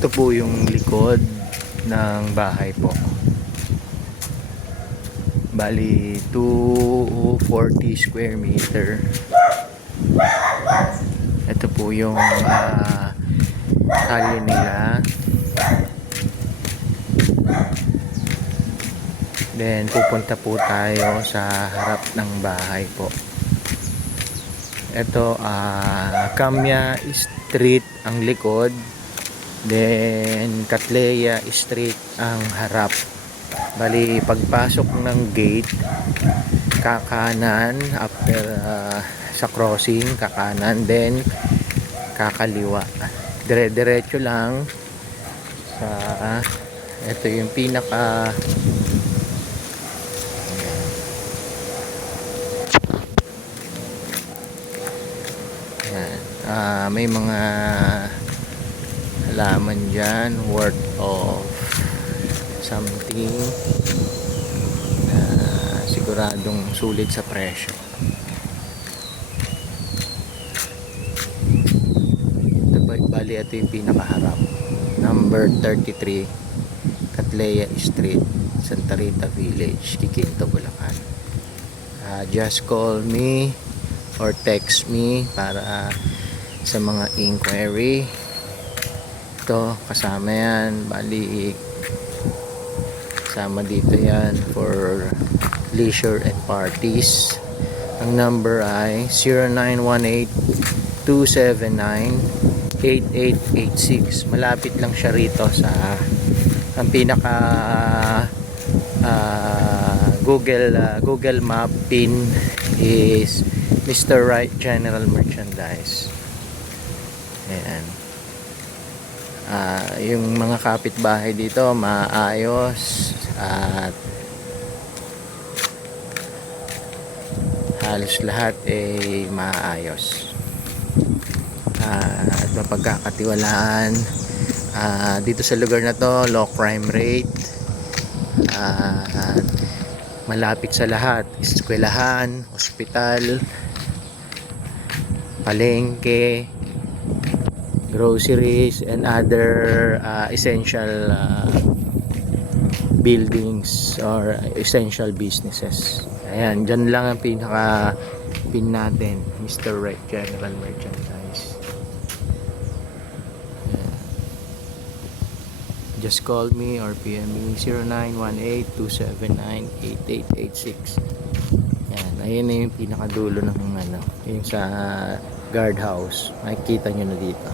Ito po yung likod ng bahay po. Bali 240 square meter. Ito po yung kalye nila. Then pupunta po tayo sa harap ng bahay po. Ito Kamya Street ang likod. Then Catleya Street ang harap. Bali pagpasok ng gate, kakanan after sa crossing, kakanan, then kakaliwa. Dire-diretso lang sa ito yung pinaka may mga halaman dyan worth of something na siguradong sulit sa presyo. Bali ito yung pinakaharap, number 33 Catleya Street, Santa Rita Village, Kikinto, Bulacan. Just call me or text me para sa mga inquiry. Ito kasama yan, bali kasama dito yan for leisure and parties. Ang number ay 0918-279-8886. Malapit lang siya rito sa ang pinaka Google Map pin is Mr. Right General Merchandise. Ayan. Yung mga kapitbahay dito maayos at halos lahat ay maayos at mapagkakatiwalaan. Dito sa lugar na to, low crime rate, at malapit sa lahat, eskwelahan, ospital, palengke, groceries and other essential buildings or essential businesses. Ayan, dyan lang ang pinaka pin natin, Mr. Right General Merchandise. Ayan. Just call me or PM me 0918-279-8886. Ayan, ayun na yung pinakadulo ng yung sa guardhouse. Makikita nyo na dito.